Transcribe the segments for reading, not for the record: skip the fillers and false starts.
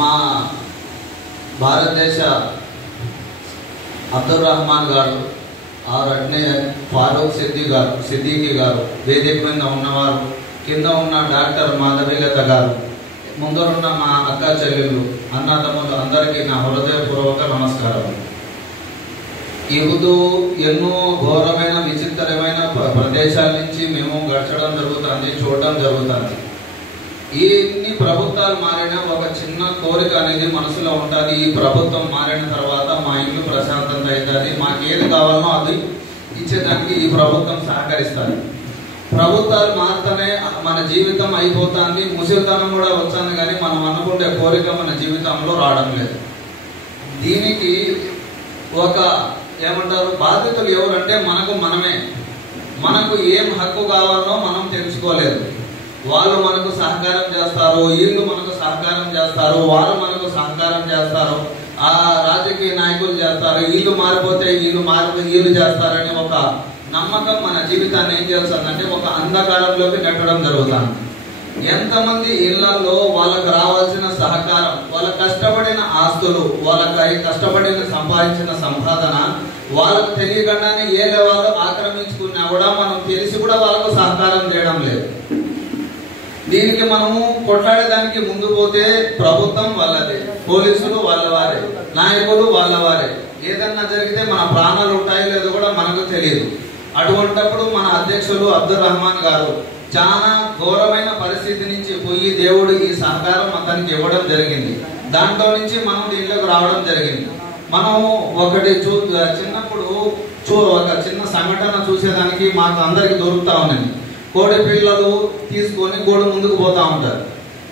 మా భారతదేశ అబ్దుల్ రహమాన్ గారు ఆర్ అట్నే ఫారూక్ సిద్దికీ గారు, వేదిక మీద ఉన్నవారు, కింద ఉన్న డాక్టర్ మాధవీలత గారు, ముందరున్న మా అక్క చెల్లెళ్ళు, అన్నదమ్ములు అందరికీ నా హృదయపూర్వక నమస్కారం. ఇవుతూ ఎన్నో ఘోరమైన విచిత్రమైన ప్రదేశాల నుంచి మేము గడచడం జరుగుతుంది, చూడడం జరుగుతుంది. ఎన్ని ప్రభుత్వాలు మారినా ఒక చిన్న కోరిక అనేది మనసులో ఉంటుంది. ఈ ప్రభుత్వం మారిన తర్వాత మా ఇల్లు ప్రశాంతంగా అవుతుంది, మాకేది కావాలనో అది ఇచ్చేదానికి ఈ ప్రభుత్వం సహకరిస్తుంది. ప్రభుత్వాలు మాత్రమే మన జీవితం అయిపోతుంది, ముసలితనం కూడా వచ్చాను, కానీ మనం అనుకుంటే కోరిక మన జీవితంలో రావడం లేదు. దీనికి ఒక ఏమంటారు బాధ్యతలు ఎవరంటే మనమే. మనకు ఏం హక్కు కావాలనో మనం తెలుసుకోలేదు. వాళ్ళు మనకు సహకారం చేస్తారు, వీళ్ళు మనకు సహకారం చేస్తారు, వాళ్ళు మనకు సహకారం చేస్తారు, ఆ రాజకీయ నాయకులు చేస్తారు, వీళ్ళు మారిపోతే వీళ్ళు చేస్తారని ఒక నమ్మకం మన జీవితాన్ని ఏం చేస్తుందంటే ఒక అంధకారంలోకి నెట్టడం జరుగుతుంది. ఎంతమంది ఇళ్లలో వాళ్ళకు రావాల్సిన సహకారం, వాళ్ళ కష్టపడిన ఆస్తులు, వాళ్ళకి కష్టపడిన సంపాదించిన సంపాదన వాళ్ళకు తెలియకుండానే ఏ లెవెల్లో ఆక్రమించుకున్నా కూడా మనం తెలిసి కూడా వాళ్ళకు సహకారం చేయడం లేదు. దీనికి మనము కొట్లాడేదానికి ముందు పోతే ప్రభుత్వం వాళ్ళదే, పోలీసులు వాళ్ళవారే, నాయకులు వాళ్ళవారే. ఏదన్నా జరిగితే మన ప్రాణాలు ఉంటాయి లేదో కూడా మనకు తెలియదు. అటువంటప్పుడు మన అధ్యక్షులు అబ్దుల్ రహమాన్ గారు చాలా ఘోరమైన పరిస్థితి నుంచి పోయి దేవుడు ఈ సహకారం అతనికి ఇవ్వడం జరిగింది. దాంట్లో నుంచి మనం దీంట్లోకి రావడం జరిగింది. మనము ఒకటి చిన్నప్పుడు ఒక చిన్న సంఘటన చూసేదానికి మాకు అందరికి దొరుకుతా ఉన్నది. కోడి పిల్లలు తీసుకొని గోడు ముందుకు పోతా ఉంటారు.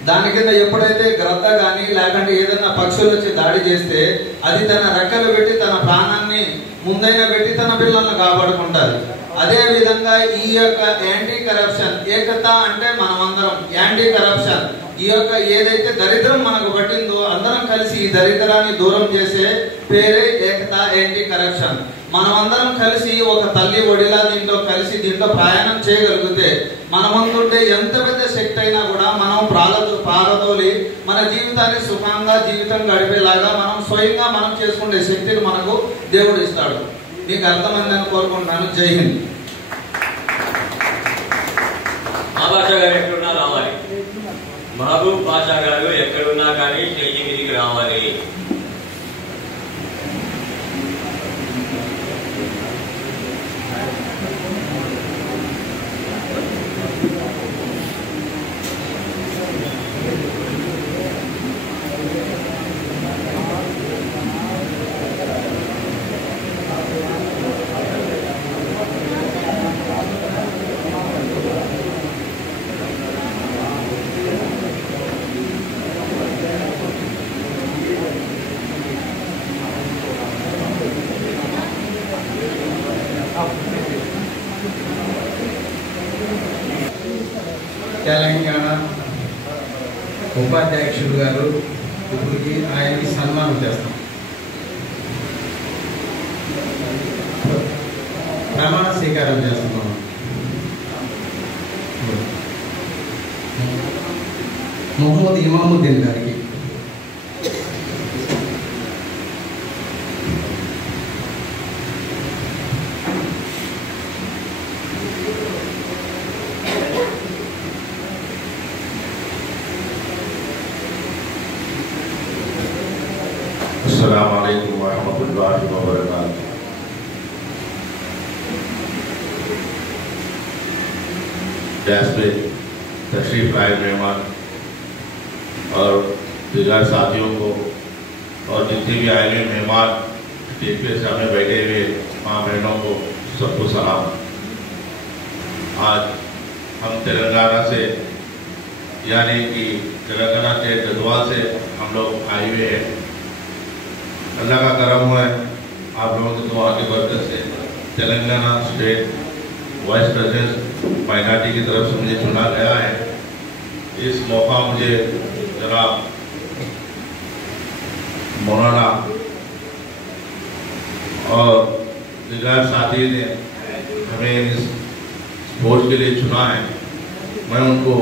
దాని కింద ఎప్పుడైతే గ్రద్ద కానీ లేకుంటే ఏదైనా పక్షులు వచ్చి దాడి చేస్తే అది తన రెక్కలు పెట్టి తన ప్రాణాన్ని ముందైనా పెట్టి తన పిల్లలను కాపాడుకుంటారు. అదే విధంగా ఈ యొక్క యాంటీ కరప్షన్, ఏకత అంటే మనమందరం యాంటీ కరప్షన్, ఈ యొక్క ఏదైతే దరిద్రం మనకు పట్టిందో అందరం కలిసి ఈ దరిద్రాన్ని దూరం చేసే పేరే ఏకత యాంటీ కరప్షన్. మనమందరం కలిసి ఒక తల్లి ఒడిలా దీంట్లో కలిసి దీంట్లో ప్రయాణం చేయగలిగితే మనమంతుంటే ఎంత పెద్ద శక్తి అయినా కూడా మనం ప్రారదోలి మన జీవితాన్ని సుఖంగా జీవితం గడిపేలాగా మనం స్వయంగా మనం చేసుకునే శక్తిని మనకు దేవుడు ఇస్తాడు. మీకు అర్థమైందని కోరుకుంటున్నాను. జై హింద్. బాషా గారు ఎక్కడున్నా రావాలి, మహబూబ్ బాషా గారు ఎక్కడున్నా కానీ స్టేజ్ మీదకి రావాలి. తెలంగాణ ఉపాధ్యక్షుడు గారు ఇప్పటికి ఆయనకి సన్మానం చేస్తాం. ప్రమాణ స్వీకారం చేస్తున్నాం. మొహమ్మద్ ఇమాముద్దీన్ గారికి अस्सलामु अलैकुम वरहमतुल्लाहि वबरकातुहू। डैश पे तशरीफ लाए मेहमान और दीगर साथियों को और जितने भी आए हुए मेहमान स्टेज पे सामने बैठे हुए माँ बहनों को सबको सलाम। आज हम तेलंगाना से यानी कि तेलंगाना स्टेट गढ़वाल से हम लोग आए हुए हैं। अल्लाह का करम है, आप लोगों की दुआ की बरकत से Telangana state wise president minority की तरफ से मुझे चुना गया है। इस मौका मुझे जनाब मौलाना और दीगर साथी ने हमें इस पोस्ट के लिए चुना है। मैं उनको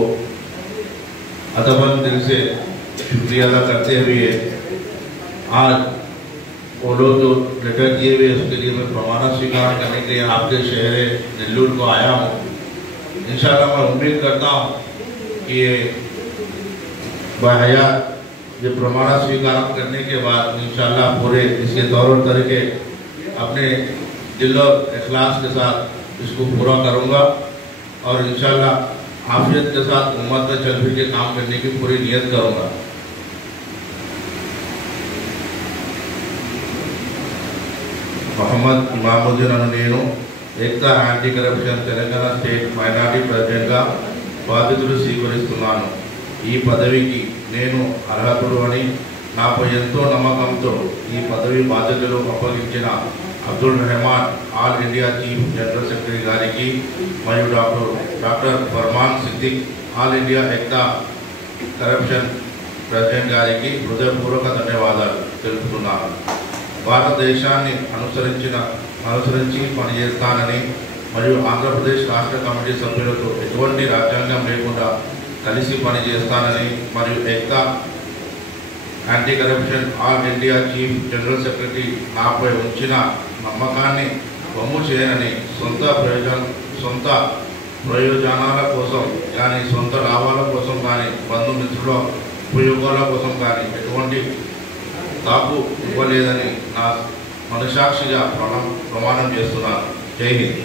अदबन दिल से शुक्रिया अदा करते हुए आज वो लोग जो लेटर दिए हुए उसके लिए मैं प्रमाण स्वीकार करने के लिए आपके शहर नेल्लूर को आया हूँ। इंशाल्लाह मैं उम्मीद करता हूँ कि बाहयात ये प्रमाण स्वीकार करने के बाद इंशाल्लाह पूरे इसके तौर तरीके अपने दिल और इखलास के साथ इसको पूरा करूँगा और इंशाल्लाह आफियत के साथ उम्मत में चल फिर के काम करने की पूरी नियत करूँगा। मोहम्मद इमामुद्दीन अनु నేను Ekta anti corruption Telangana state minority ప్రెసిడెంట్గా బాధ్యతలు స్వీకరిస్తున్నాను। ఈ పదవికి నేను అర్హుడు అని నాపై ఎంతో నమ్మకంతో ఈ పదవి బాధ్యతలు అప్పగించిన Abdul Rahman all India chief general secretary గారికి మరియు doctor Farman Siddique all India Ekta corruption president గారికి హృదయపూర్వక ధన్యవాదాలు తెలుపుతున్నాను। భారతదేశాన్ని అనుసరించి పనిచేస్తానని మరియు ఆంధ్రప్రదేశ్ రాష్ట్ర కమిటీ సభ్యులతో ఎటువంటి రాజ్యాంగం లేకుండా కలిసి పనిచేస్తానని మరియు Ekta anti corruption all India chief general secretary నాపై ఉంచిన నమ్మకాన్ని వమ్ము చేయనని సొంత ప్రయోజనాల కోసం కానీ సొంత లాభాల కోసం కానీ బంధుమిత్రుల ఉపయోగాల కోసం కానీ ఎటువంటి తాపు ఇవ్వలేదని నా మనసాక్షిగా ప్రమాణం చేస్తున్నాను। జై హింద్।